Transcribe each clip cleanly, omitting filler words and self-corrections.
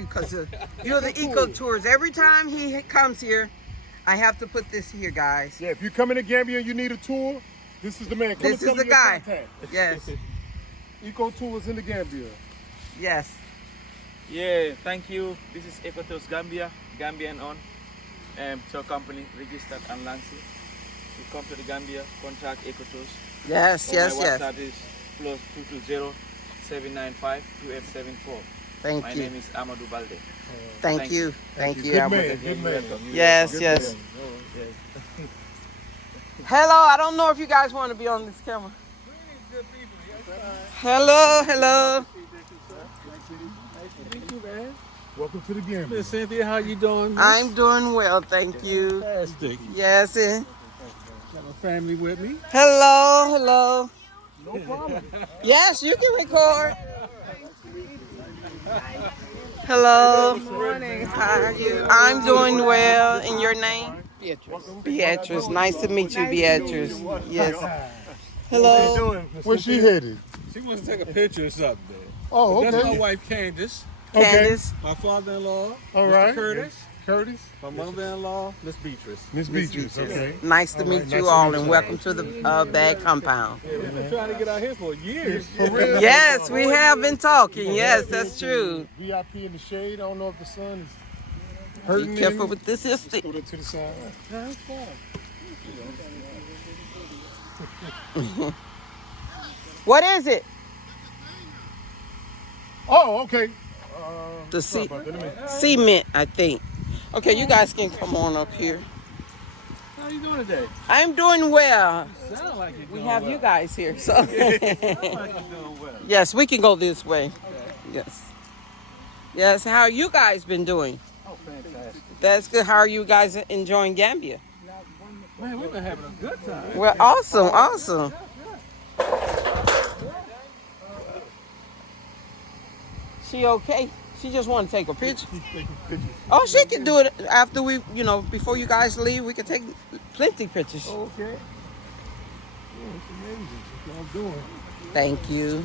you because you're the eco tours. Every time he comes here, I have to put this here, guys. Yeah, if you're coming to Gambia and you need a tour, this is the man. Come This is the guy. Yes. Eco tours in the Gambia. Yes. Yeah, thank you. This is Ecotours Gambia, Gambian on. Tour company registered and licensed. You come to the Gambia, contact Ecotours. Yes, yes, my yes. WhatsApp is +220-795-2874. Thank My you. name is Amadou Balde. Thank you. Thank you. Good man, good man. Yes, Good yes. man. Hello, I don't know if you guys want to be on this camera. Hello, hello. Welcome to the Gambia. Miss Cynthia, how you doing? Miss? I'm doing well, thank you. Fantastic. Yes. Got my family with me. Hello, hello. No problem. Yes, you can record. Hello. Good morning. How are you? I'm doing well. And your name? Beatrice. Nice to meet you, Beatrice. Yes. Hello. Where's she headed? She wants to take a picture or something. Oh, That's my okay. wife, Candace. Candace. My father-in-law, All Mr. right. Curtis. Curtis. My mother-in-law, Miss Beatrice. Miss Beatrice. Okay. Nice to meet you all, and welcome to the bag compound. Yeah, we've been trying to get out here for years. For real. Yes, we have been talking. Yes, that's true. VIP in the shade. I don't know if the sun is Be hurting. careful any. with this here stick. Throw that to the side. That's fine. What is it? Oh, okay. The Sorry about that. Let me- cement, I think. Okay, you guys can come on up here. How you doing today? I'm doing well. Sound like you're We doing have well. you guys here, so. Sound like you're doing well. Yes, we can go this way. Yes. Yes, how you guys been doing? Oh, fantastic. That's good. How are you guys enjoying Gambia? Man, we've been having a good time. Well, awesome, awesome. She okay? She just want to take a picture. Oh, she can do it after we, before you guys leave. We can take plenty pictures. Okay. Yeah, it's amazing what y'all doing. Thank you.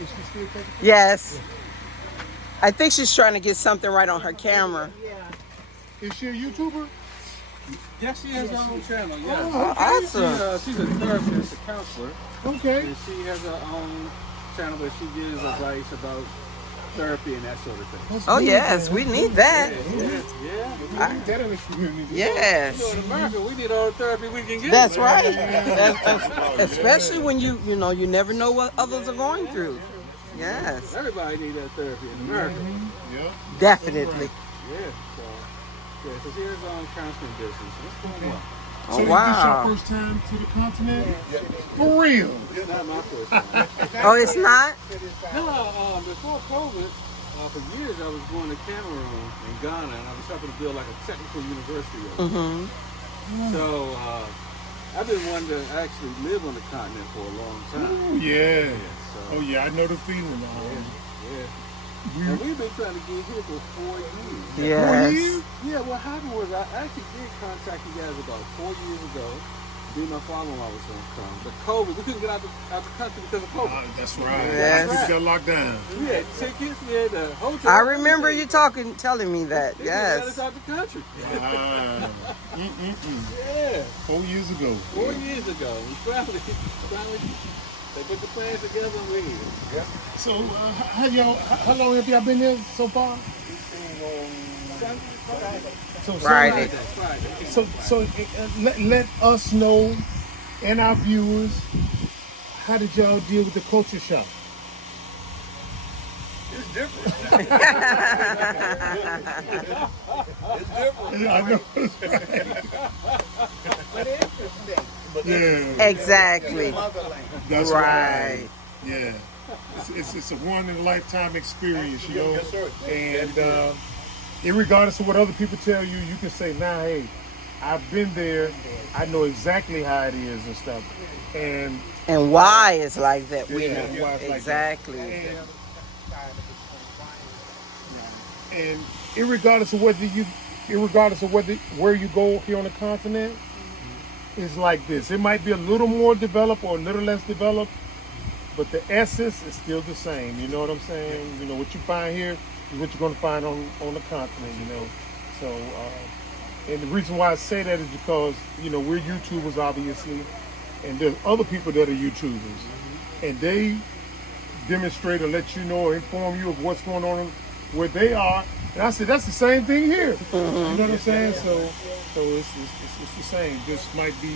Is she still taking? Yes. I think she's trying to get something right on her camera. Is she a YouTuber? Yes, she has her own channel. Yeah. Oh, Awesome. She's a therapist, a counselor, Okay. and she has her own channel where she gives advice about therapy and that sort of thing. That's Oh, good, yes, man. we need that. Yeah. We need that in the community. Yes. You know, in America, we need all the therapy we can get. That's right. Especially when you never know what others are going through. Yes, Everybody needs that therapy in America. Yeah. definitely. So she has her own counseling business. It's going well. Oh, So is this wow. your first time to the continent? For real? It's not my first time. Oh, it's not? No, before COVID, for years I was going to Cameroon and Ghana, and I was helping to build like a technical university over there. Mm-hmm. So I've been wanting to actually live on the continent for a long time. Oh, yeah. So, Oh, yeah, I know the feeling. yeah. And we've been trying to get here for 4 years. Yes. Yeah, what happened was I actually did contact you guys about 4 years ago. Me and my father-in-law was going to come. But COVID, we couldn't get out the country because of COVID. That's right. Yes. People got locked down. We had tickets, we had the hotel. I remember you telling me that. They got us Yes. out the country. Yeah, 4 years ago. 4 years ago. We finally, they put the plans together and we're here. So, how long have y'all been here so far? So, Friday. Friday. So let us know and our viewers, how did y'all deal with the culture shock? It's different. It's different. Yeah, I know. But interesting. Yeah, Exactly. Motherland. that's Right. right. Yeah, it's a one in a lifetime experience, you know. Yes, sir. And regardless of what other people tell you, you can say, nah, hey, I've been there. I know exactly how it is and stuff. And why it's like that. We Yeah, know why it's like that. exactly. And irregardless of where you go here on the continent, it's like this. It might be a little more developed or a little less developed, but the essence is still the same. You know what I'm saying? You know, what you find here is what you're going to find on the continent, you know. So, and the reason why I say that is because, you know, we're YouTubers, obviously, and there's other people that are YouTubers, and they demonstrate or let you know or inform you of what's going on where they are. And I said, that's the same thing here. You know what I'm saying? So it's the same. Just might be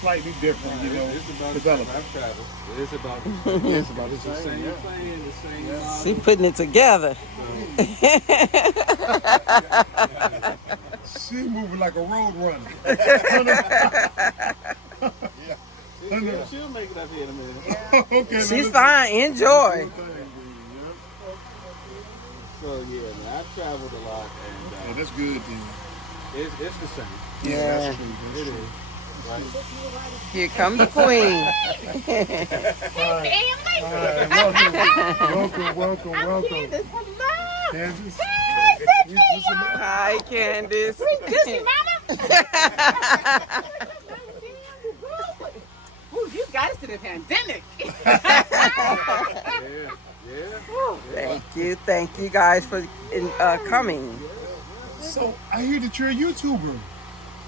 slightly different, you know. It's about development. I've traveled. It's about the same. It's about the The same. same Yeah. plane, the same model. She putting it together. She moving like a road runner. She'll make it up here in a minute. Okay, She's fine. Enjoy. So yeah, man, I've traveled a lot, Oh, and that's good, then. it's the same. Yeah. That's true. That's true. Right? Here come the queen. Welcome. Kansas. Hi, Candace. Ooh, you got us to the pandemic. Thank you guys for coming. So I hear that you're a YouTuber.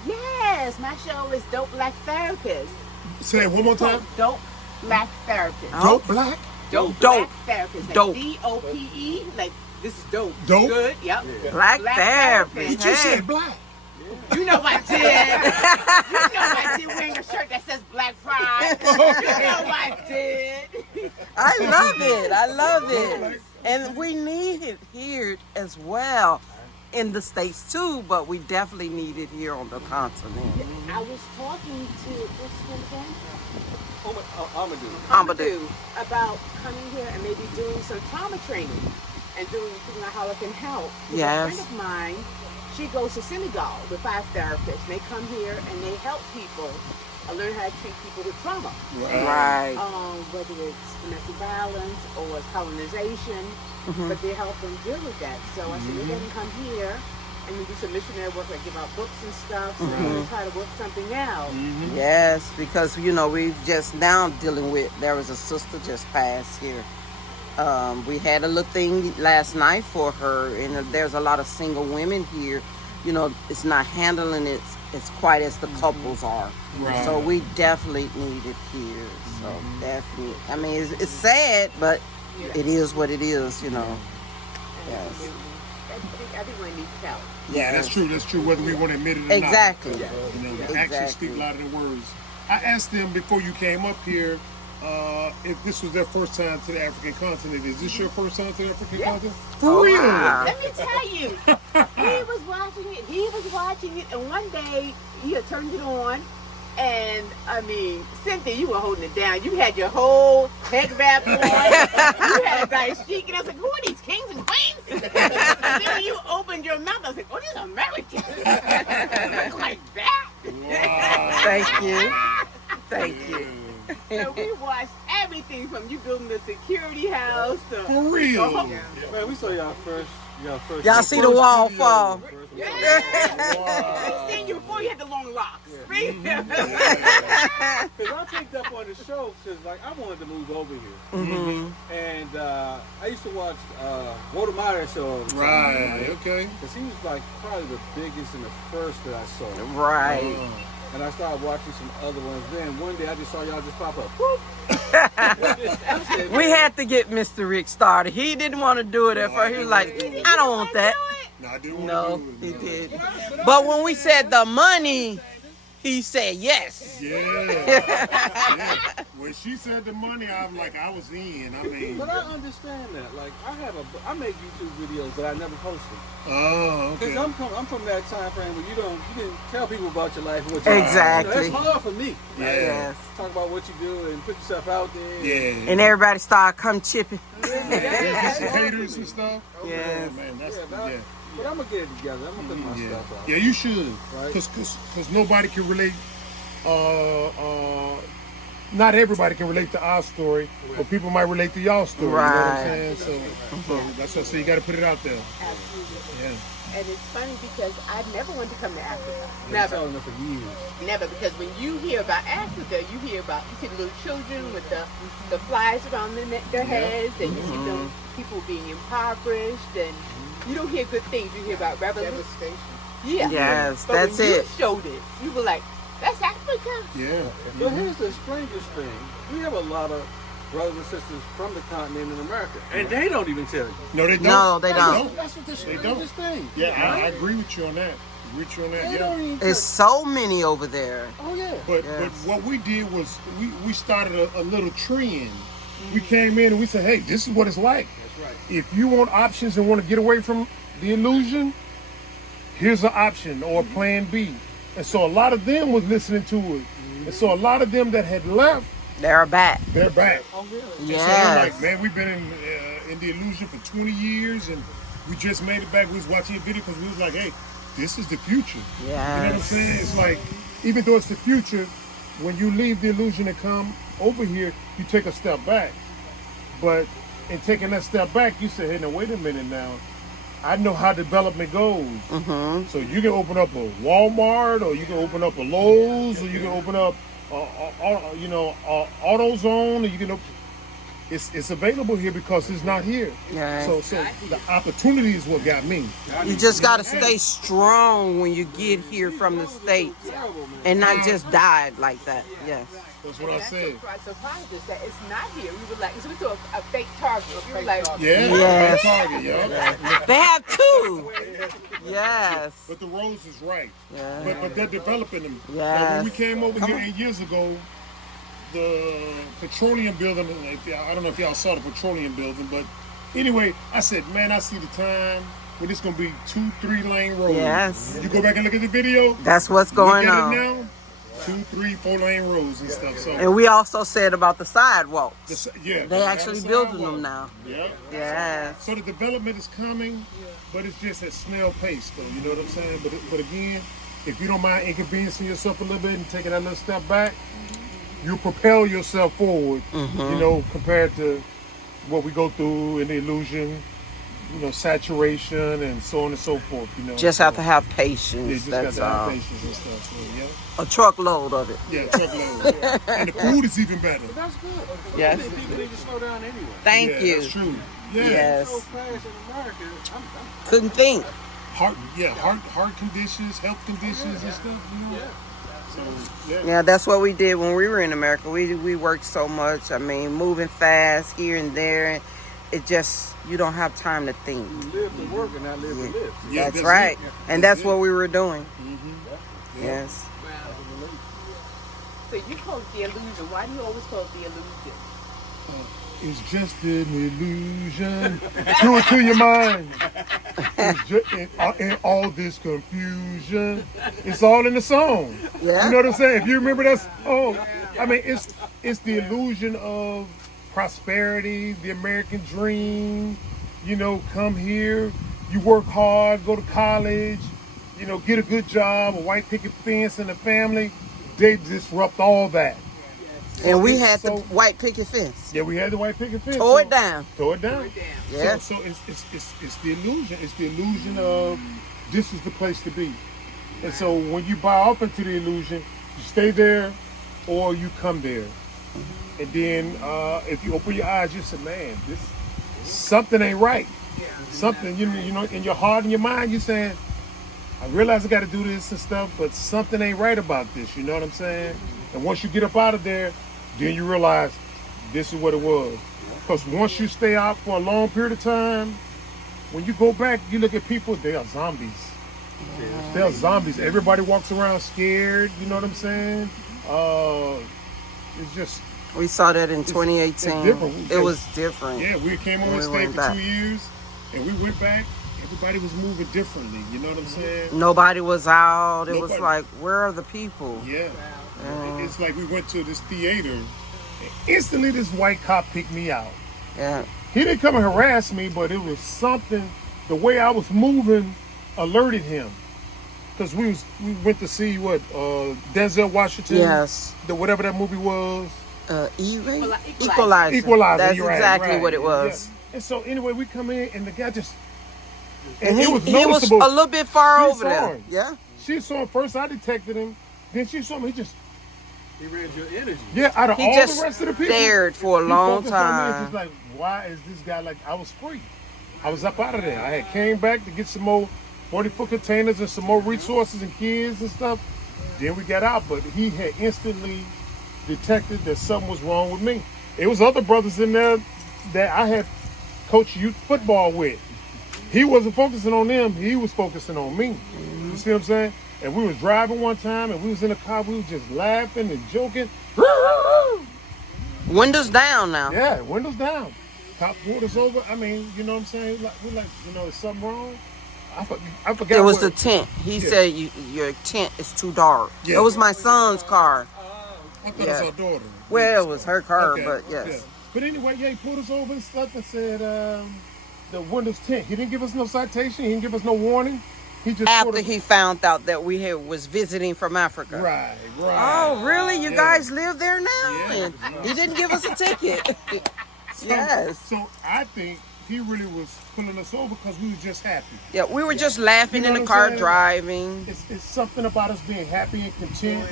Yes, my show is Dope Black Therapist. Say that one more time. Dope Black Therapist. Dope black. Dope. Dope. Black Therapist. Like Dope. DOPE. Like this is dope. Dope? Good. Yep. Black Black therapist. Did you Hey. say black? You know I did. You know I did wearing a shirt that says Black Pride. You know I did. I love it. And we need it here as well. In the States too, but we definitely need it here on the continent. I was talking to what's his name again? Amadou. About coming here and maybe doing some trauma training and figuring out how it can help. Yes. A friend of mine, she goes to Senegal with 5 therapists. And they come here and they help people learn how to treat people with trauma. Right. Whether it's domestic violence or colonization, but they help them deal with that. So I said, maybe I can come here and we do some missionary work, like give out books and stuff, so I'm going to try to work something out. Yes, because you know we just now dealing with. There was a sister just passed here. We had a little thing last night for her, and there's a lot of single women here. You know, it's not handling it as quite as the couples are. Right. So we definitely need it here. So definitely, I mean, it's sad, but it is what it is. You know. Yes. I think we need help. Yeah, that's true. That's true. Whether we want to admit it or Exactly. not. You know, the actions speak louder than words. I asked them before you came up here if this was their first time to the African continent. Is this your first time to the African continent? For real? Wow. Let me tell you, he was watching it, and one day he had turned it on, and I mean, Cynthia, you were holding it down. You had your whole head wrap on. You had a nice cheek, and I was like, who are these kings and queens? And then when you opened your mouth, I was like, oh, these are Americans. Look like that. Wow. Thank you. So we watched everything from you building the security house to For real? Man, we saw y'all first. Y'all see the wall fall. Yeah. We seen you before you had the long locks. Because I picked up on the show because like I wanted to move over here, and I used to watch Walter Myers show all the time. Right. Okay. Because he was like probably the biggest and the first that I saw. Right. And I started watching some other ones. Then one day I just saw y'all just pop up. We had to get Mr. Rick started. He didn't want to do it at first. He was like, I don't want that. No, I didn't want No, to do he it. did. But when we said the money, he said yes. Yeah. When she said the money, I was like, I was in. I mean. But I understand that. Like I make YouTube videos, but I never post them. Oh, okay. Because I'm from that time frame where you didn't tell people about your life and what you Exactly. do. It's hard for me. Yes. Talk about what you do and put yourself out there. Yeah. And everybody started come chipping. Get some haters and stuff. Yes. Oh, man, that's Yeah. But I'm gonna get it together. I'm gonna put my Yeah, stuff out. yeah, you should, Right. because nobody can relate. Not everybody can relate to our story, but people might relate to y'all's story. You know what I'm Right. saying? So that's what. So you got to put it out there. Absolutely. Yeah. And it's funny because I've never wanted to come to Africa. I've been Never. telling them for years. Never, because when you hear about Africa, you hear about, you see the little children with the flies around their heads, and you see them people being impoverished, and you don't hear good things. You hear about devastation. Yeah. Yes, But that's when it. you showed it, you were like, that's Africa. Yeah. But here's the strangest thing. We have a lot of brothers and sisters from the continent in America, and they don't even tell you. No, they don't. No, they don't. That's what the They don't. strangest thing. Yeah, I agree with you on that. Agree with you on that. They Yeah. don't even It's so many over there. Oh yeah. But Yes. what we did was we started a little trend. We came in and we said, hey, this is what it's like. That's right. If you want options and want to get away from the illusion, here's an option or a plan B. And so a lot of them was listening to it. And so a lot of them that had left, They're back. they're back. Oh really? And so they're Yes. like, man, we've been in the illusion for 20 years and we just made it back. We was watching a video because we was like, hey, this is the future. You know what I'm Yes. saying? It's like, even though it's the future, when you leave the illusion and come over here, you take a step back. But in taking that step back, you say, hey, now wait a minute now. I know how development goes. So you can open up a Walmart, or you can open up a Lowe's, or you can open up, AutoZone, or you can. It's available here because it's not here. Yes. So the opportunity is what got me. You just got to stay strong when you get here from the States and not just die like that. Yes. That's what I That's said. surprised us that it's not here. We were like, so we saw a fake Target. We were like, Yeah, Yes. Target, yeah. They have two. Yes. But the Rose is right. Yeah. But they're developing them. Yes. Now, when we came over here 8 years ago, the petroleum building, I don't know if y'all saw the petroleum building, but anyway, I said, man, I see the time when it's going to be 2-3 lane roads. Yes. You go back and look at the video. That's what's going look at on. it now, 2-3-4 lane roads and stuff. So And we also said about the sidewalks. yeah, They actually building them now. Yeah. Yes. So the development is coming, but it's just at snail pace, though. You know what I'm saying? But again, if you don't mind inconveniencing yourself a little bit and taking that little step back, you propel yourself forward. You know, compared to what we go through in the illusion, you know, saturation and so on and so forth. You know, Just have So, to have yeah, patience. just got That's to have all. patience and stuff. So, yeah, A truckload of it. yeah, truckload. And the food is even better. That's good. Yes. People need to slow down anyway. Thank Yeah, you. That's true. Yeah. Yes. So fast in America. I'm Couldn't think. Heart conditions, health conditions and stuff. You know. So yeah. Yeah, that's what we did when we were in America. We worked so much. I mean, moving fast here and there. It just, you don't have time to think. live to work and not live to live. Yeah, That's right. it. And that's it. what we were doing. Yes. so you call it the illusion. Why do you always call it the illusion? It's just an illusion. Do it to your mind. It's just, in all this confusion, it's all in the song. Yeah. You know what I'm saying? If you remember that song, I mean, it's the illusion of prosperity, the American dream. You know, come here, you work hard, go to college, you know, get a good job, a white picket fence, and a family. They disrupt all that. And we had the So- white picket fence. Yeah, we had the white picket fence. Tore so- it down. Tore it down. Yeah. So it's the illusion. It's the illusion of this is the place to be. And so when you buy off into the illusion, you stay there or you come there. And then if you open your eyes, you say, man, this something ain't right. Something, you know, in your heart and your mind, you're saying, I realize I got to do this and stuff, but something ain't right about this. You know what I'm saying? And once you get up out of there, then you realize this is what it was. Because once you stay out for a long period of time, when you go back, you look at people, they are zombies. They are zombies. Everybody walks around scared, you know what I'm saying? It's just, We saw that in 2018. it's different. It was different. yeah, we came on When and we stayed went for back. 2 years, and we went back, everybody was moving differently, you know what I'm saying? Nobody was out. It was Nobody. like, where are the people? Yeah. It's like we went to this theater, and instantly this white cop picked me out. Yeah. He didn't come and harass me, but it was something the way I was moving alerted him. Because we went to see what Denzel Washington, Yes. Whatever that movie was, Equalizer. Equalizer. That's You're right, exactly right. what it was. Yeah. And so anyway, we come in and the guy just, And it was he was noticeable. a little bit far She over saw there. him. Yeah. She saw him first. I detected him. Then she saw him. He read your energy. Yeah, out of He all just the rest of the people, stared for a he long focused on me. time. It's just like, why is this guy like? I was free. I was up out of there. I had came back to get some more 40-foot containers and some more resources and kids and stuff. Then we got out, but he had instantly detected that something was wrong with me. It was other brothers in there that I had coached youth football with. He wasn't focusing on them. He was focusing on me. You see what I'm saying? And we was driving one time, and we was in the car. We was just laughing and joking. Windows down now. Yeah, windows down. Cop pulled us over. I mean, you know what I'm saying? We're like, is something wrong? I forgot. It was what, the tent. He Yeah. said your tent is too dark. Yeah. It was my son's car. I thought Yeah. it was our daughter. Well, it was her car, Okay, but yes. yeah. But anyway, yeah, he pulled us over and stuff and said the windows tint. He didn't give us no citation. He didn't give us no warning. He just After pulled us- he found out that we was visiting from Africa. Right. Oh, really? You Yeah. guys live there now? Yeah. And he didn't give us a ticket. Yes. So I think he really was pulling us over because we was just happy. Yeah, we were just laughing You know in the what I'm car saying? driving. It's something about us being happy and content.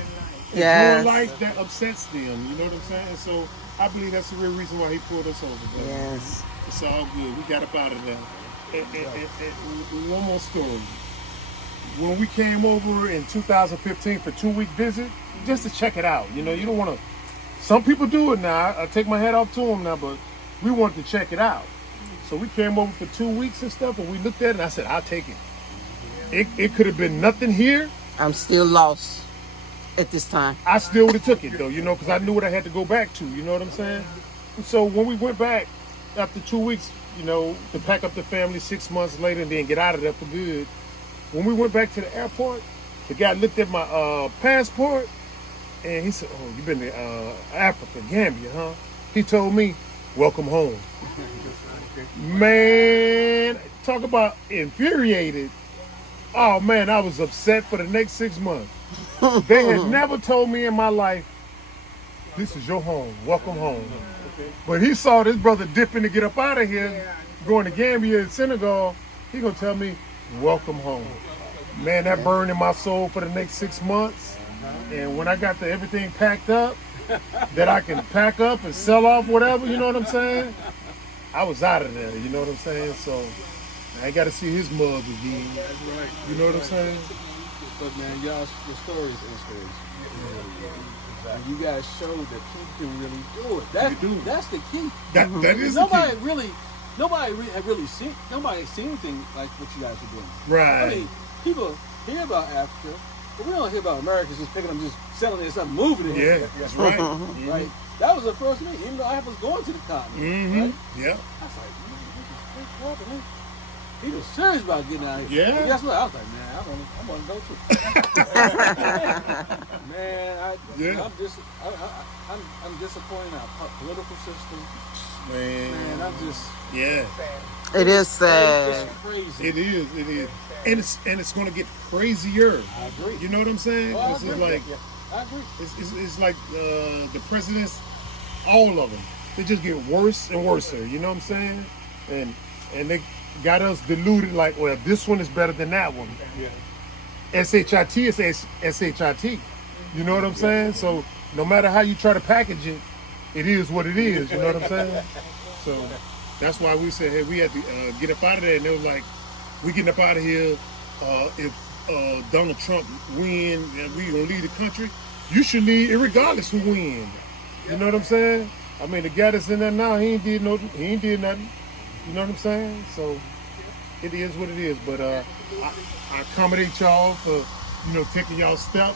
Yes. Enjoying life that upsets them. You know what I'm saying? So I believe that's the real reason why he pulled us over. Bro. Yes. It's all good. We got up out of there. And one more story. When we came over in 2015 for a 2-week visit, just to check it out. You know, you don't want to. Some people do it now. I take my hat off to them now, but we wanted to check it out. So we came over for 2 weeks and stuff, and we looked at it, and I said, I'll take it. It could have been nothing here. I'm still lost at this time. I still would have took it, though, because I knew what I had to go back to. You know what I'm saying? And so when we went back after 2 weeks, to pack up the family 6 months later and then get out of there for good, when we went back to the airport, the guy looked at my passport, and he said, "Oh, you've been to Africa, Gambia, huh?" He told me, "Welcome home." Man, talk about infuriated. Oh, man, I was upset for the next 6 months. They had never told me in my life, "This is your home, welcome home." But he saw this brother dipping to get up out of here, going to Gambia and Senegal. He gonna tell me, "Welcome home." Man, that burned in my soul for the next 6 months. And when I got everything packed up, that I can pack up and sell off whatever, you know what I'm saying? I was out of there, you know what I'm saying? So I ain't got to see his mug again. That's right. You know what I'm saying? But man, y'all, your story is inspiration. And you guys showed that people can really do it. That's the key. That is Nobody the key. really have really seen. Nobody seen anything like what you guys are doing. Right. I mean, people hear about Africa, but we don't hear about Americans just picking them, just selling it, something, moving it. Yeah, that's right. Right. That was the first thing. Even though I was going to the continent, right? Yeah. I was like, man, he was serious about getting out here. Yeah. And guess what? I was like, man, I want to go too. Man, I'm disappointed in our political system. Man, I'm just. Yeah. It is It's sad. crazy. It is. And it's going to get crazier. I agree. You know what I'm saying? Well, I This is agree. like Yeah, I agree. it's like the presidents, all of them. They just get worse and worse. You know what I'm saying? And they got us deluded like, well, this one is better than that one. Yeah. SHIT is SHIT. You know what I'm saying? So no matter how you try to package it, it is what it is. You know what I'm saying? So that's why we said, hey, we had to get up out of there. And they was like, we getting up out of here. If Donald Trump win and we gonna leave the country, you should leave irregardless who win. You know what I'm saying? I mean, the guy that's in there now, he ain't did nothing. You know what I'm saying? So it is what it is. But I accommodate y'all for taking y'all step.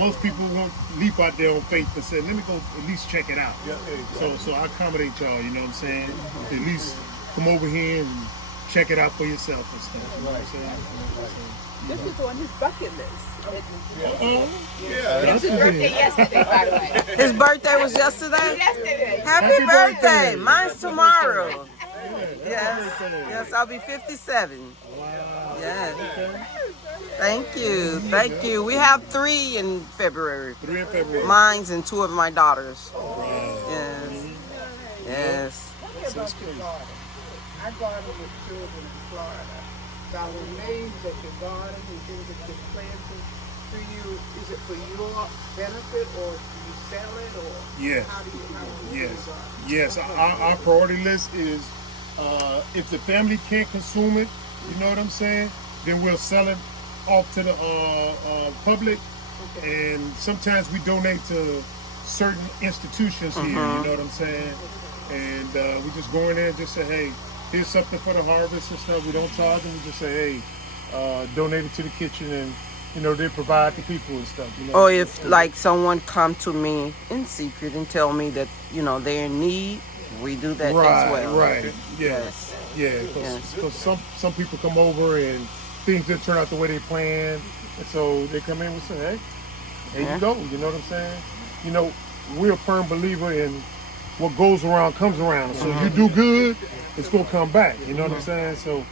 Most people won't leap out there on faith and say, let me go at least check it out. So I accommodate y'all. You know what I'm saying? At least come over here and check it out for yourself and stuff. You know what I'm saying? This is on his bucket list. Yeah, It's his birthday yesterday, by the way. His birthday was yesterday? Yesterday. Happy Happy birthday. birthday. Mine's tomorrow. Yes, yes, I'll be 57. Wow. Yes. Okay. Thank you, thank you. We have 3 in February. 3 in February. Mine's and 2 of my daughters. Wow. Yes, yes. Tell me about your garden. I garden with children in Florida. So I was amazed at your garden and things that you're planting. Do you, is it for your benefit or do you sell it or Yes. how do you Yes. do garden? Yes. Our priority list is if the family can't consume it, you know what I'm saying, then we'll sell it off to the public. Okay. And sometimes we donate to certain institutions here, you know what I'm saying? And we just go in there and just say, hey, here's something for the harvest and stuff. We don't charge them. We just say, hey, donate it to the kitchen, and you know they provide the people and stuff. You know? Or if like someone come to me in secret and tell me that they're in need, we do that right, as well. right, yeah, Yes. yeah. Because some people come over and things didn't turn out the way they planned, and so they come in and say, hey, there you go. You know what I'm saying? You know, we're a firm believer in what goes around comes around. So you do good, it's gonna come back. You know what I'm saying? So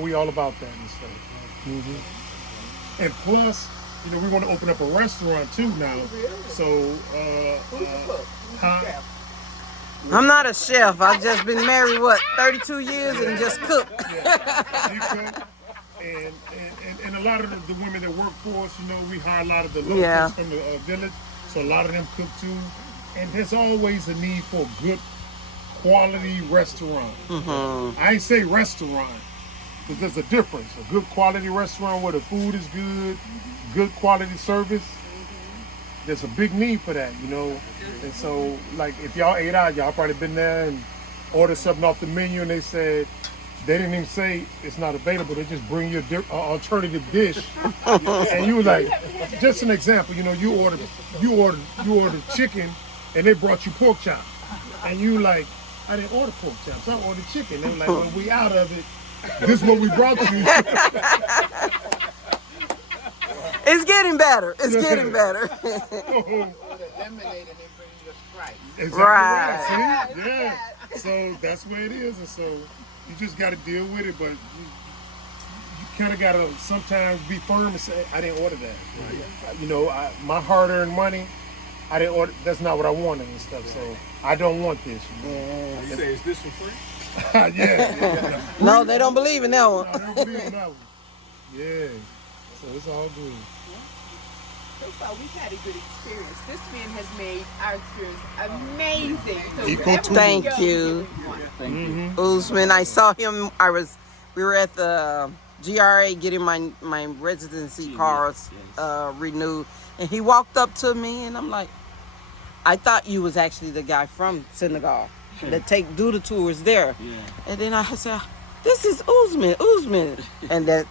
we all about that and stuff. And plus, you know, we want to open up a restaurant too now. So huh? I'm not a chef. I've just been married 32 years and just cook. She cook. And a lot of the women that work for us, you know, we hire a lot of the locals from the village. So a lot of them cook too. And there's always a need for a good quality restaurant. I ain't say restaurant, because there's a difference. A good quality restaurant where the food is good, good quality service. There's a big need for that, you know. And so, like, if y'all ate out, y'all probably been there and ordered something off the menu, and they said they didn't even say it's not available. They just bring you an alternative dish, and you were like, just an example, you know, you ordered chicken, and they brought you pork chops, and you like, I didn't order pork chops, I ordered chicken. They were like, well, we out of it. This is what we brought you. It's getting better. It's getting better. Lemonade and then bring you a Sprite. Exactly Right. See? Yeah. So that's where it is, and so you just got to deal with it. But you kind of got to sometimes be firm and say, I didn't order that. Right? You know, my hard-earned money, I didn't order. That's not what I wanted and stuff. So I don't want this. You know? You say, is this for free? Yeah. No, they don't believe in that one. No, they don't believe in that one. Yeah. So it's all good. So far, we've had a good experience. This man has made our experience amazing. So Equal wherever to- we Thank go, you. Thank you. Usman, I saw him. We were at the GRA getting my residency cards renewed, and he walked up to me, and I'm like, I thought you was actually the guy from Senegal that do the tours there. Yeah. And then I said, this is Usman, and that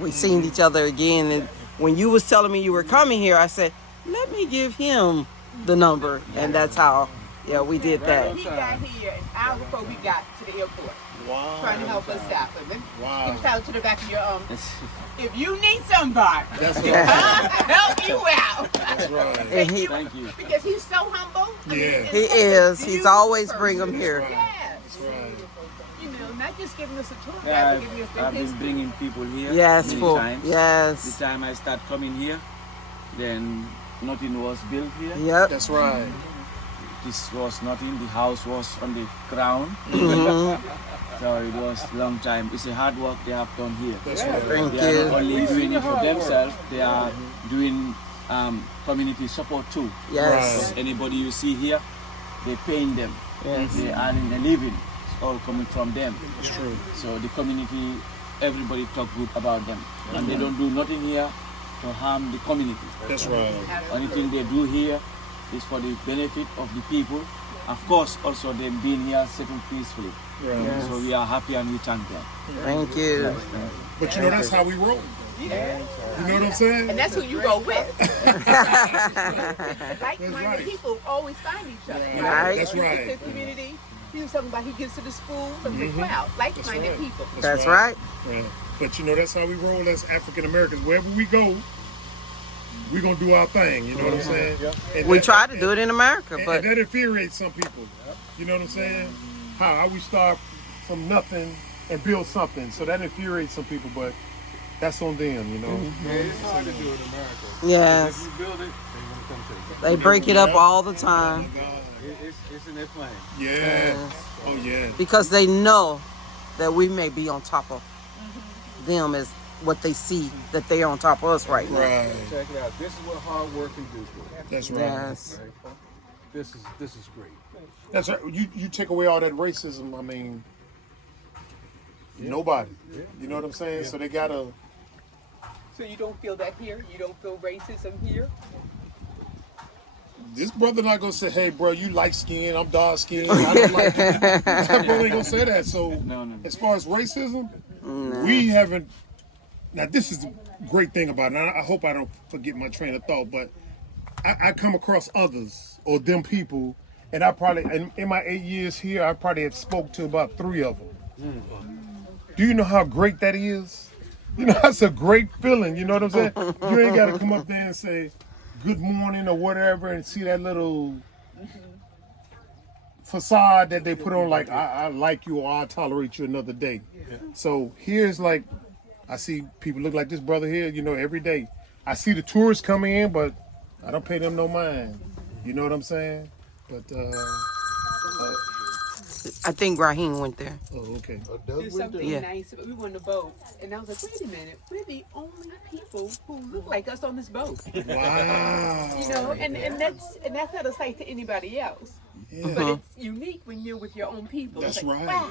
we seen each other again. And when you was telling me you were coming here, I said, let me give him the number, and that's how we did that. He got here an hour before we got to the airport, trying to help us out. But then he was out to the back of your if you need somebody, That's I'll right. help you out. That's right. And he Thank you. Because he's so humble. I mean, Yeah. and he such a is. He's beautiful always person. bring them here. Yes. That's right. You know, not just giving us a tour guide, Yeah, but giving us the I've been history. bringing people here Yes, many for times. The yes. time I start coming here, then nothing was built here. Yep. That's right. This was nothing. The house was on the ground. So it was a long time. It's a hard work they have done here. That's right. Thank They are you. not only doing it for themselves, they are doing community support too. Yes. Because anybody you see here, they paying them. Yes. They are earning a living. It's all coming from them. It's true. So the community, everybody talk good about them. And they don't do nothing here to harm the community. That's right. Only thing they do here is for the benefit of the people. Of course, also them being here settled peacefully. Right. So we are happy and we thank them. Thank you. But you know, that's how we roll. Yeah. You know what I'm saying? And that's who you go with. Like-minded right. people always find each other. Right. That's You right. get the community. He was talking about he gets to the school, and the crowd, like-minded right. people. That's right. Right. But you know, that's how we roll as African Americans. Wherever we go, we're going to do our thing. You know what I'm saying? And We that- try to do it in America, and but that infuriates some people. You know what I'm saying? How we start from nothing and build something. So that infuriates some people, but that's on them, you know. Yeah, it's hard to do in America. Yes. If you build it, they want to come to it. They break it up all the time It's in their plan. Yeah. Yes. Oh yeah. because they know that we may be on top of them as what they see that they're on top of us right now. Right. Check it out. This is what hard work can do for you. That's right. Yes. Right? This is great. That's right. You take away all that racism. I mean, nobody. You know what I'm saying? So they gotta. So you don't feel that here? You don't feel racism here? This brother not gonna say, "Hey, bro, you light skin, I'm dark skin. I don't like you." That brother ain't gonna say that. So, No. as far as racism, we haven't. Now, this is the great thing about it. And I hope I don't forget my train of thought, but I come across others or them people, and I probably in my 8 years here, I probably have spoke to about 3 of them. Do you know how great that is? You know, that's a great feeling. You know what I'm saying? You ain't got to come up there and say good morning or whatever and see that little facade that they put on like, I like you or I'll tolerate you another day. So here's like, I see people look like this brother here, you know, every day. I see the tourists coming in, but I don't pay them no mind. You know what I'm saying? But, I think Raheem went there. oh, okay. There's something Yeah. nice. We were on the boat, and I was like, wait a minute, we're the only people who look like us on this boat. Wow. You know, and that's not a sight to anybody else. Yeah. But it's unique when you're with your own people. That's It's like, right. wow.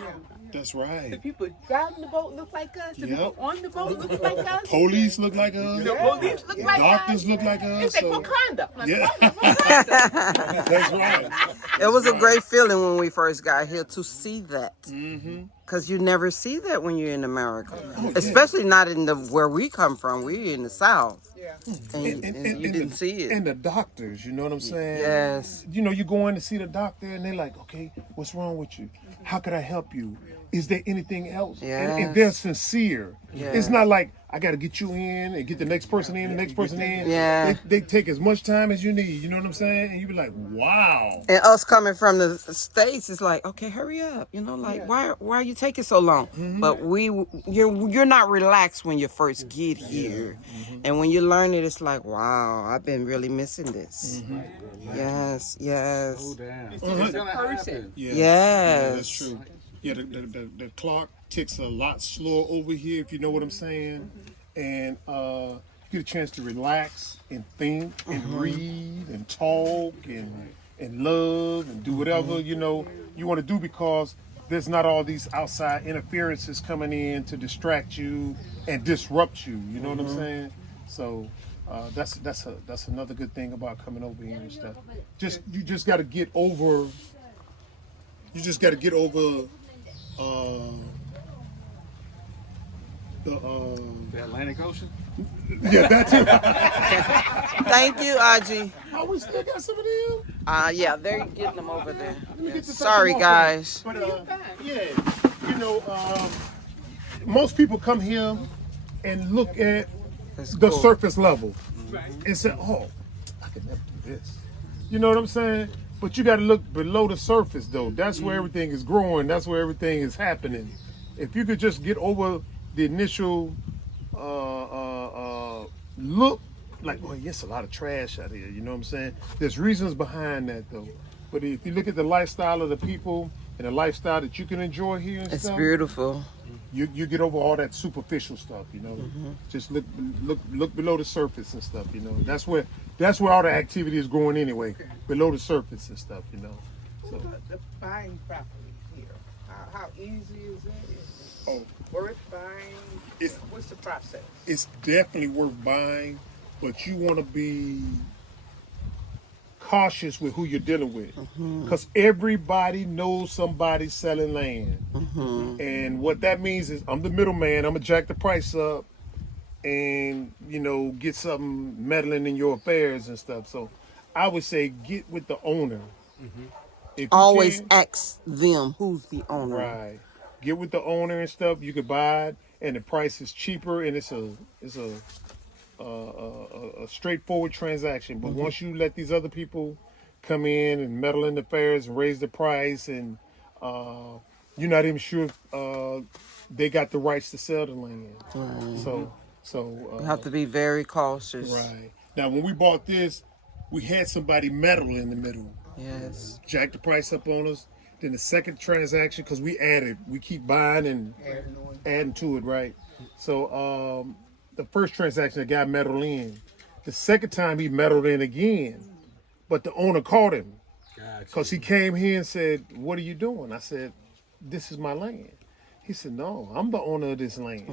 That's The right. people driving the boat look like us. The Yep. people on the boat look like us. Police look like us. The police look like Doctors us. look like us. It's like So, Wakanda. Like, yeah. Wakanda. that's right. It was a great feeling when we first got here to see that. Mm-hmm. Because you never see that when you're in America. Especially not in the where we come from. We're in the South. Yeah. And you didn't see it. And the doctors, you know what I'm saying? Yes. You know, you go in to see the doctor and they're like, okay, what's wrong with you? How could I help you? Is there anything else? And Yes. they're sincere. Yes. It's not like, I got to get you in and get the next person in, the next person in. Yeah. They take as much time as you need, you know what I'm saying? And you be like, wow. And us coming from the States, it's like, okay, hurry up. You know, like, why are you taking so long? But you're not relaxed when you first get here. And when you learn it, it's like, wow, I've been really missing this. Yes, yes. Slow down. It's It's a gonna person. happen. Yeah. Yes. Yeah, that's true. Yeah, the clock ticks a lot slower over here, if you know what I'm saying. And you get a chance to relax and think and read and talk and love and do whatever, you know, you want to do because there's not all these outside interferences coming in to distract you and disrupt you. You know what I'm saying? So that's another good thing about coming over here and stuff. You just got to get over. You just got to get over The Atlantic Ocean. yeah, that's it. Thank you, Aji. Oh, we still got some of them. Yeah, they're getting them over there. Get to touch Sorry, them off guys. there. But yeah, you know, most people come here and look at That's the cool. surface level and say, "Oh, I can never do this." You know what I'm saying? But you got to look below the surface, though. That's where everything is growing. That's where everything is happening. If you could just get over the initial look, like, oh, yes, a lot of trash out here. You know what I'm saying? There's reasons behind that, though. But if you look at the lifestyle of the people and the lifestyle that you can enjoy here and It's stuff, beautiful. you get over all that superficial stuff, you know. Just look below the surface and stuff, you know. That's where all the activity is going anyway, below the surface and stuff, you know. So The buying property here, how easy is it? Oh. Worth buying? It's- What's the process? it's definitely worth buying, but you want to be cautious with who you're dealing with, because everybody knows somebody selling land, and what that means is I'm the middleman. I'm gonna jack the price up, and you know, get something meddling in your affairs and stuff. So I would say get with the owner. If you Always can. ask them who's the owner. Right. Get with the owner and stuff. You could buy it, and the price is cheaper, and it's a straightforward transaction. But once you let these other people come in and meddle in the affairs and raise the price and you're not even sure if they got the rights to sell the land. So You have to be very cautious. right now, when we bought this, we had somebody meddle in the middle, Yes. jack the price up on us. Then the second transaction, because we keep buying and adding to it, right? So the first transaction, the guy meddled in. The second time he meddled in again, but the owner caught him because he came here and said, "What are you doing?" I said, "This is my land." He said, "No, I'm the owner of this land."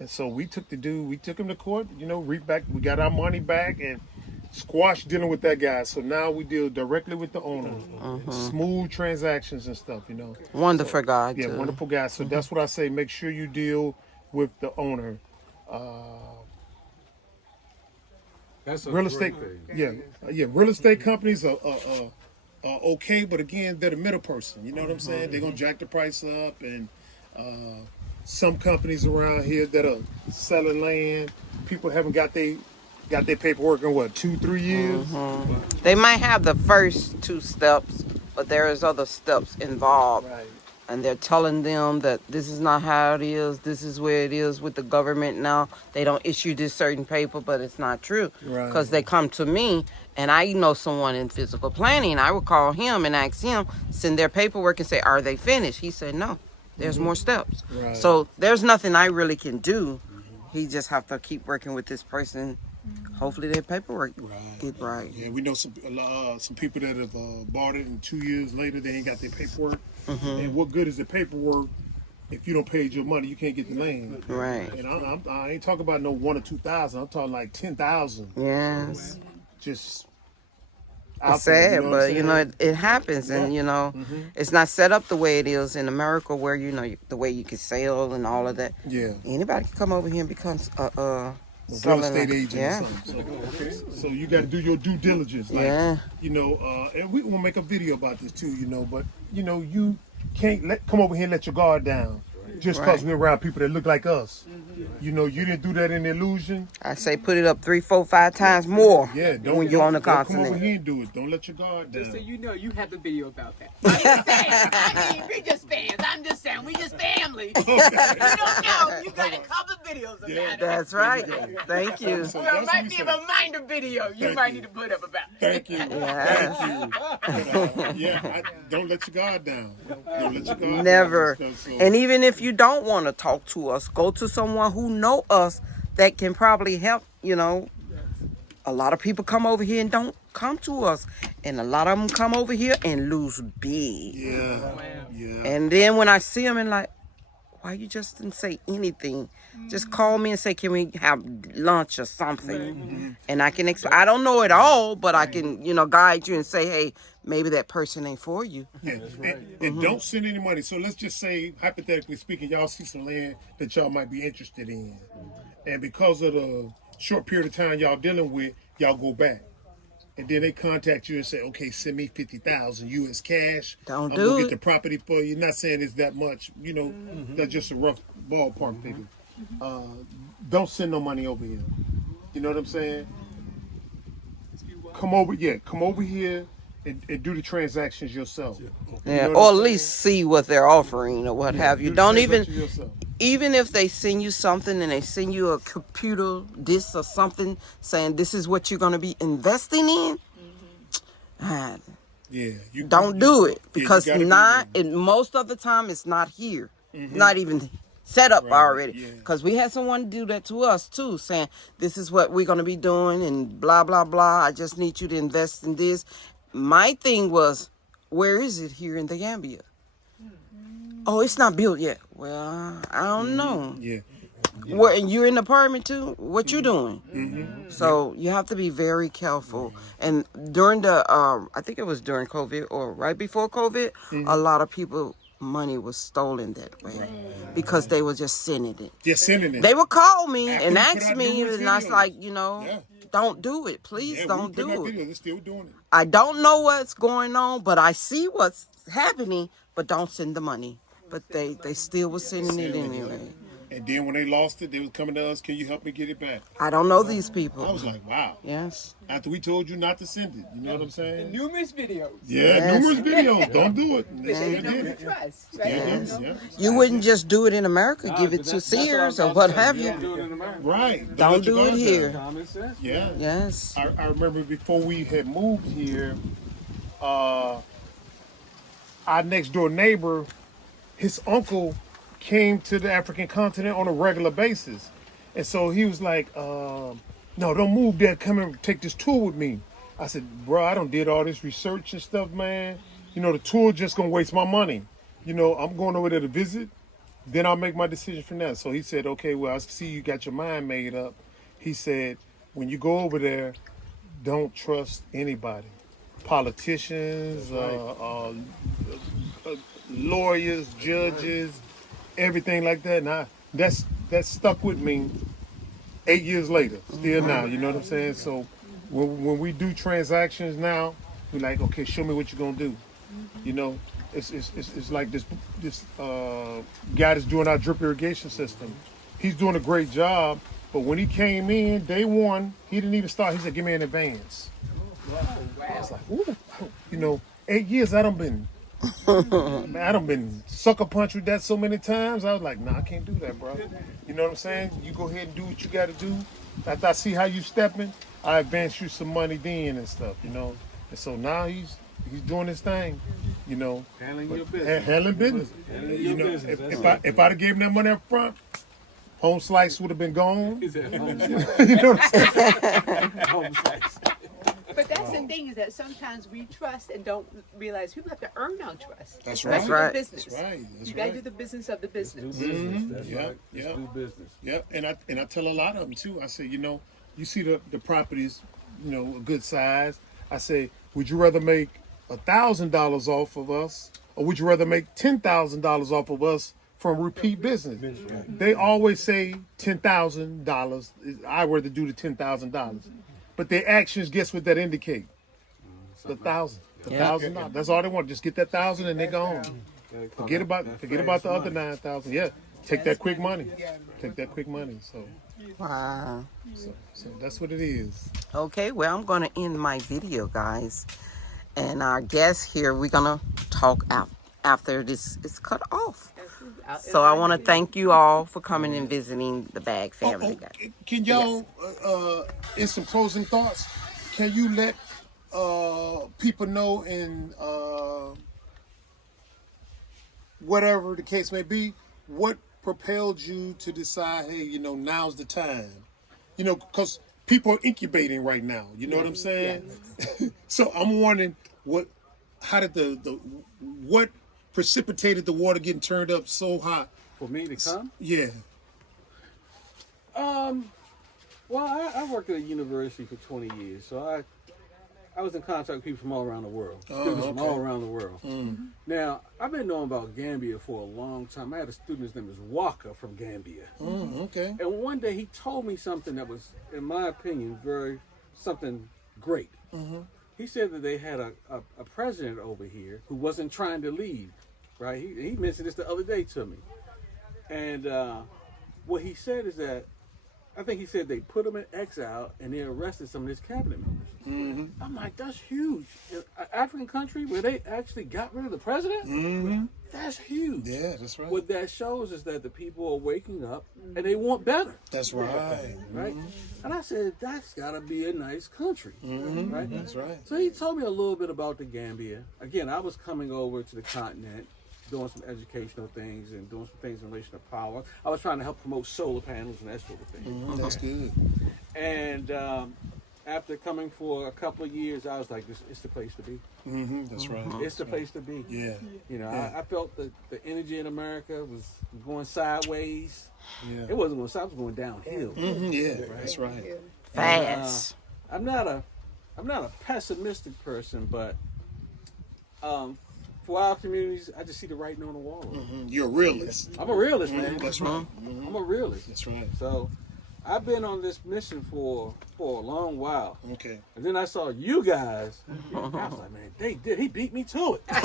And so we took him to court. We got our money back and squashed dealing with that guy. So now we deal directly with the owner. Smooth transactions and stuff. Wonderful guy, Yeah, too. wonderful guy. So that's what I say. Make sure you deal with the owner. That's a Real great estate, thing. yeah. Real estate companies are okay, but again, they're the middle person. You know what I'm saying? They're gonna jack the price up, and some companies around here that are selling land, people haven't got their paperwork in 2-3 years. They might have the first 2 steps, but there is other steps involved. Right. And they're telling them that this is not how it is. This is where it is with the government now. They don't issue this certain paper, but it's not true. Right. Because they come to me, and I know someone in physical planning. I would call him and ask him, send their paperwork and say, are they finished? He said, no, there's more steps. Right. So there's nothing I really can do. He just have to keep working with this person. Hopefully their paperwork get right. Yeah, we know some people that have bought it, and 2 years later they ain't got their paperwork. And what good is the paperwork if you don't pay your money? You can't get the land. Right. And I ain't talking about no 1,000 or 2,000. I'm talking like 10,000. Yes. Just It's there, sad, what I'm but saying? it happens, and it's not set up the way it is in America, where the way you can sell and all of that. Yeah. Anybody can come over here and become Real selling estate land. agent Yeah. or something. So you got to do your due diligence. Like, Yeah. and we will make a video about this too, but you can't come over here and let your guard down just because we're around people that look like us. You didn't do that in Illusion. I say put it up 3, 4, 5 times more. Yeah, when you're on the don't come over continent. here and do it. Don't let your guard down. So you have the video about that. I'm just saying. I mean, we just fans. I'm just saying. We just family. You don't know. You got a couple of videos about it. That's right. Thank you. So Well, that's it might what be we a say. reminder video you might need to put up about it. Thank you. Yes. Thank you. Don't let your guard down. Don't let your guard Never. down. So, And even if you don't want to talk to us, go to someone who know us that can probably help. A lot of people come over here and don't come to us, and a lot of them come over here and lose big. yeah. And then when I see them, and like, why you just didn't say anything? Just call me and say, can we have lunch or something? And I can I don't know it all, but I can, guide you and say, hey, maybe that person ain't for you. Yeah. And don't send any money. So let's just say, hypothetically speaking, y'all see some land that y'all might be interested in. And because of the short period of time y'all dealing with, y'all go back. And then they contact you and say, okay, send me 50,000 US cash. Don't I'm do gonna it. get the property for you. Not saying it's that much, that's just a rough ballpark figure. Don't send no money over here. You know what I'm saying? Come over here and do the transactions yourself. Yeah, know what or I'm at saying? least see what they're offering or what have you. Do the Don't even, transaction yourself. even if they send you something and they send you a computer disc or something saying this is what you're going to be investing in, Yeah, don't do it, you because gotta be most of the time it's not here, not even set up already. yeah. Because we had someone do that to us too, saying this is what we're going to be doing and blah blah blah. I just need you to invest in this. My thing was, where is it here in the Gambia? Oh, it's not built yet. Well, I don't know. Yeah. Where, and you're in the apartment too? What you doing? So you have to be very careful. And during the, I think it was during COVID or right before COVID, a lot of people money was stolen that way because they were just sending it. Just sending it. They would call me After and you put ask out me, numerous and I was videos. like, Yeah. don't do it. Please Yeah, don't we put out do it. videos. They're still doing it. I don't know what's going on, but I see what's happening, but don't send the money. But they still was sending it anyway. And then when they lost it, they was coming to us, can you help me get it back? I don't know these I people. was like, wow. Yes. After we told you not to send it, you know what I'm saying? Numerous videos. Yeah, Yes. numerous videos. Don't do it. And they But still they know did we it. trust. Still Right? did it, yeah. You wouldn't just do it in America, give it But to that's what I'm Sears or about what to say. have You you. don't do it in America. Right. Don't let your do it guard here. down. Common sense. Yeah. Yes. I remember before we had moved here, our next door neighbor, his uncle came to the African continent on a regular basis. And so he was like, no, don't move there. Come and take this tour with me. I said, bro, I done did all this research and stuff, man. You know, the tour just gonna waste my money. You know, I'm going over there to visit. Then I'll make my decision from that. So he said, okay, well, I see you got your mind made up. He said, when you go over there, don't trust anybody. Politicians, lawyers, judges, everything like that. And that's stuck with me 8 years later, still now, you know what I'm saying? So when we do transactions now, we're like, okay, show me what you're gonna do. You know, it's like this guy that's doing our drip irrigation system. He's doing a great job, but when he came in, day one, he didn't even start. He said, give me an advance. I was like, ooh, you know, 8 years I done been sucker punched with that so many times. I was like, nah, I can't do that, bro. You know what I'm saying? You go ahead and do what you got to do. After I see how you stepping, I advance you some money then and stuff, you know. And so now he's doing his thing, you know. Handling your business. Handling business. Handling You your know, business. if I'd have gave him that money up front, home slice would have been gone. He said, home You know what I'm saying? home slice. But that's the thing is that sometimes we trust and don't realize people have to earn our trust. That's Especially right. in business. That's right. That's You got to right. do the business of the Do business. business. That's Yeah, right. yeah. Just do business. Yep, and I tell a lot of them too. I say, you know, you see the properties, you know, a good size. I say, would you rather make $1,000 off of us, or would you rather make $10,000 off of us from repeat business? They always say $10,000. I'd rather do the $10,000, but their actions, guess what that indicate? The $1,000. That's all they want. Just get that 1,000 and they're gone. Forget about the other 9,000. Yeah, take that quick money. Take that quick money. Wow. So that's what it is. Okay, well, I'm going to end my video, guys. And our guest here, we're going to talk after this is cut off. So I want to thank you all for coming and visiting the Bag family, guys. Can y'all, in some closing thoughts, can you let people know in whatever the case may be, what propelled you to decide, hey, you know, now's the time? You know, because people are incubating right now. You know what I'm saying? So I'm wondering what precipitated the water getting turned up so hot? For me to come? Yeah. Well, I worked at a university for 20 years, so I was in contact with people from all around the world. Students from all around the world. Now, I've been knowing about Gambia for a long time. I had a student, his name is Walker from Gambia. Okay. And one day he told me something that was, in my opinion, something great. He said that they had a president over here who wasn't trying to leave, right? He mentioned this the other day to me. And what he said is that, I think he said they put him in exile and they arrested some of his cabinet members. I'm like, that's huge. In an African country where they actually got rid of the president? That's huge. Yeah, that's right. What that shows is that the people are waking up and they want better. That's right. Right? And I said, that's got to be a nice country. Right? That's right. So he told me a little bit about the Gambia. Again, I was coming over to the continent, doing some educational things and doing some things in relation to power. I was trying to help promote solar panels and that sort of thing. That's good. And after coming for a couple of years, I was like, it's the place to be. That's right. It's the place to be. Yeah. You know, I felt that the energy in America was going sideways. Yeah. It wasn't going sideways, it was going downhill. Yeah, that's right. Fast. I'm not a pessimistic person, but for our communities, I just see the writing on the wall. You're a realist. I'm a realist, man. That's right. I'm a realist. That's right. So I've been on this mission for a long while. Okay. And then I saw you guys. I was like, man, he beat me to it. I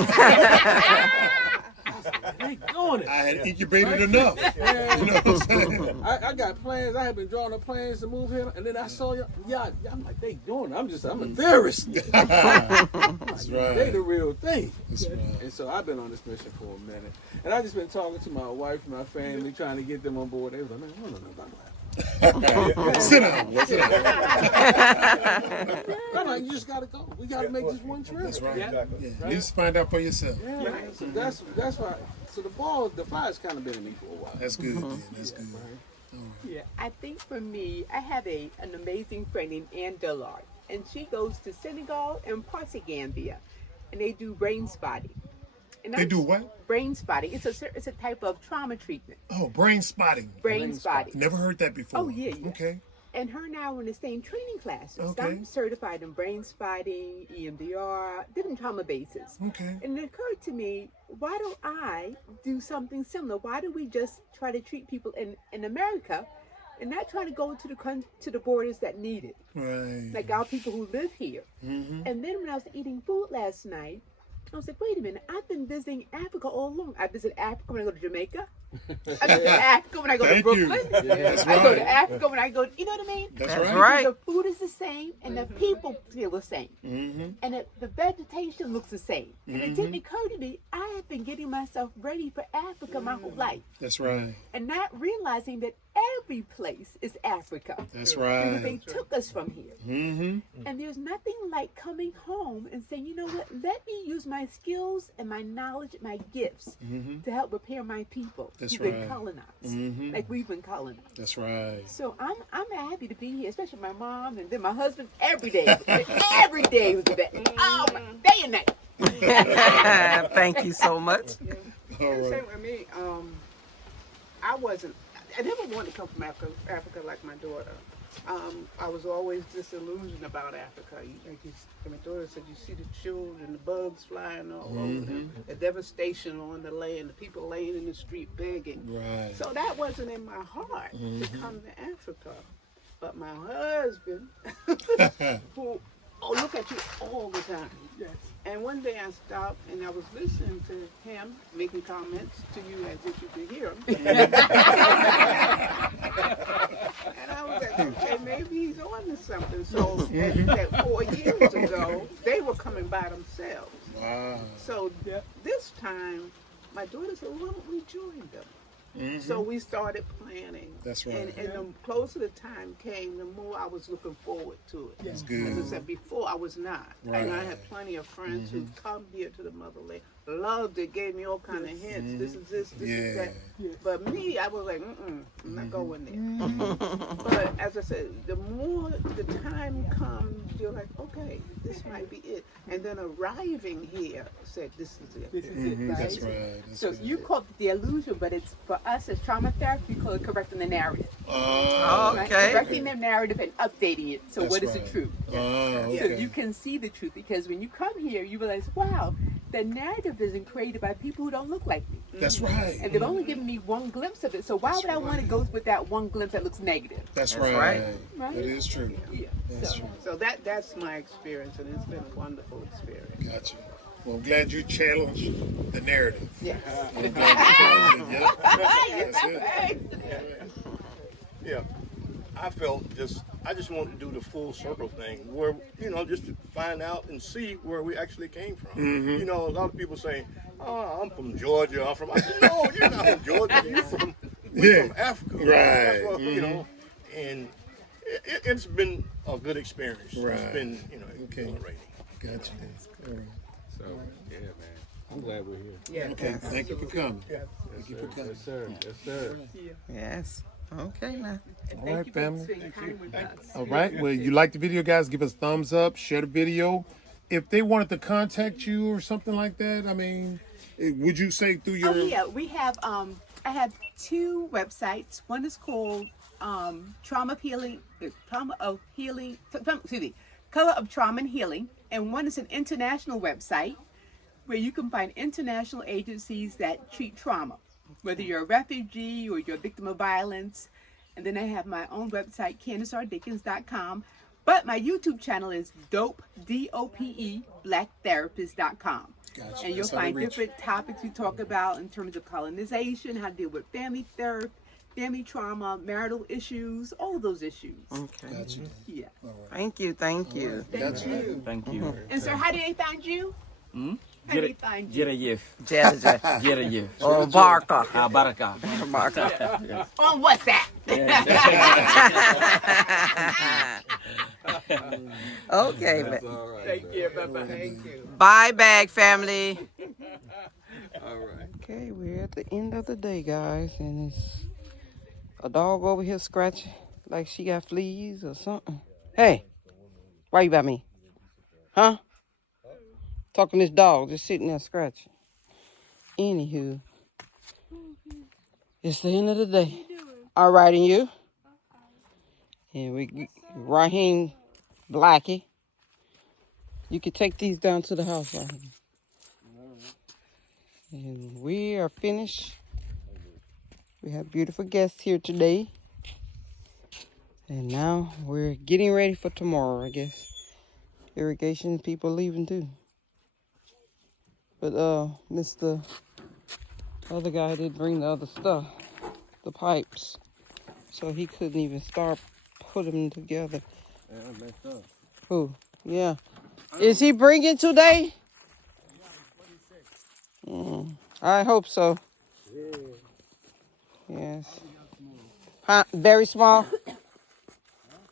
was like, they doing it. I had incubated enough. You know what I'm saying? I got plans. I have been drawing up plans to move here, and then I saw y'all. I'm like, they doing it. I'm a theorist. That's right. They the real thing. That's right. And so I've been on this mission for a minute, and I just been talking to my wife and my family, trying to get them on board. They was like, man, I don't know nothing about that. Sit down. Sit down. I'm like, you just gotta go. We gotta make this one trip. That's right. Exactly. Yeah. At least find out for yourself. Yeah, man. So that's why. So the fire's kind of been in me for a while. That's good. Man. That's good. Yeah, I think for me, I have an amazing friend named Ann Dillard, and she goes to Senegal and parts of Gambia, and they do brain spotting. And They do what? Brain spotting. It's a type of trauma treatment. Oh, brain spotting. Brain spotting. Never heard that before. Oh, yeah. Okay. And her and I were in the same training classes. Okay. I'm certified in brain spotting, EMDR, different trauma bases. Okay. And it occurred to me, why don't I do something similar? Why do we just try to treat people in America and not try to go to the borders that need it? Right. Like our people who live here. Mm-hmm. And then when I was eating food last night, I was like, wait a minute, I've been visiting Africa all along. I visit Africa when I go to Jamaica. I visit Africa when I go to Thank you. Brooklyn. That's I go right. to Africa when I go, you know what I mean? That's That's right. right. The food is the same and the people feel the same. Mm-hmm. And the vegetation looks the same. And it didn't occur to me, I have been getting myself ready for Africa my whole life. That's right. And not realizing that every place is Africa. That's Because they right. took us from here. Mm-hmm. And there's nothing like coming home and saying, you know what, let me use my skills and my knowledge, my gifts to help prepare my people That's who've been right. colonized, Mhm. like we've been colonized. That's right. So I'm happy to be here, especially my mom and then my husband. Every day, every day was the best. Oh, day and night. Thank you so much. All right. Same with me. I never wanted to come from Africa like my daughter. I was always disillusioned about Africa. My daughter said, you see the children, the bugs flying all over them, the devastation on the land, the people laying in the street begging. Right. So that wasn't in my heart to come to Africa. But my husband, who look at you all the time. Yes. And one day I stopped and I was listening to him making comments to you as if you could hear him. And I was like, okay, maybe he's on to something. So that 4 years ago, they were coming by themselves. Wow. So this time, my daughter said, well, why don't we join them? Mm-hmm. So we started planning. That's right. And the closer the time came, the more I was looking forward to it. That's good. As I said before, I was not. Right. And I had plenty of friends who come here to the motherland, loved it, gave me all kind of hints. This is this is that. But me, I was like, I'm not going there. But as I said, the more the time comes, you're like, okay, this might be it. And then arriving here said, this is it. This is it, right? That's right. That's So good. you call it the illusion, but it's for us as trauma therapists, we call it correcting the narrative. Oh, Right? Okay. Correcting the narrative and updating it. So That's what is right. the truth? Oh, So okay. you can see the truth, because when you come here, you realize, wow, the narrative isn't created by people who don't look like me. That's right. And they've only given me one glimpse of it. So why would I want to go with that one glimpse that looks negative? That's right. right. Right? That is true. Yeah. That's true. So that's my experience, and it's been a wonderful experience. Gotcha. Well, I'm glad you challenged the narrative. Yes. I'm glad you challenged it. Yep. That's it. Yeah, I just wanted to do the full circle thing, where just to find out and see where we actually came from. Mm-hmm. A lot of people say, "Oh, I'm from Georgia." I'm from. I said, "No, you're not from Georgia. You're from Yeah. from Africa." Right. That's what, and it's been a good experience. Right. It's been Okay. exhilarating. Gotcha. All right. So yeah, man, I'm glad we're here. Yeah. Okay. Thank you for coming. Thank you for coming. Yes, sir. Yes, sir. Yes. Okay now. And All thank right, you for family. spending time with us. All right. Well, you like the video, guys? Give us a thumbs up. Share the video. If they wanted to contact you or something like that, I mean, would you say through your? Oh yeah, we have I have 2 websites. One is called Color of Trauma and Healing, and one is an international website where you can find international agencies that treat trauma, whether you're a refugee or you're a victim of violence. And then I have my own website, CandiceRDickens.com. But my YouTube channel is DOPE, BlackTherapist.com. And you'll find different topics we talk about in terms of colonization, how to deal with family theft, family trauma, marital issues, all of those issues. Okay. Gotcha. Yeah. Thank you. Thank you. Gotcha. Thank you. And sir, how did they find you? How did they find you? Jerejef. Jada. Jerejef. Oh, Barker. Baraka. Barker. On WhatsApp. Okay. That's all right. Thank you. Bye-bye. Thank you. Bye, bag family. All right. Okay, we're at the end of the day, guys, and it's a dog over here scratching like she got fleas or something. Hey, why you by me? Huh? Talking to this dog, just sitting there scratching. Anywho, it's the end of the day. All right, and you? And we, Raheem Blackie, you can take these down to the house, Raheem. And we are finished. We have beautiful guests here today. And now we're getting ready for tomorrow, I guess. Irrigation people leaving too. But Mr. other guy did bring the other stuff, the pipes. So he couldn't even start putting them together. Yeah, I messed up. Who? Yeah. Is he bringing today? I hope so. Yes. Huh? Very small?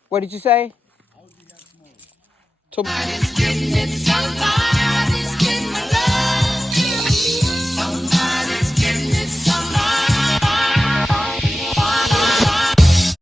What did you say? Tomorrow.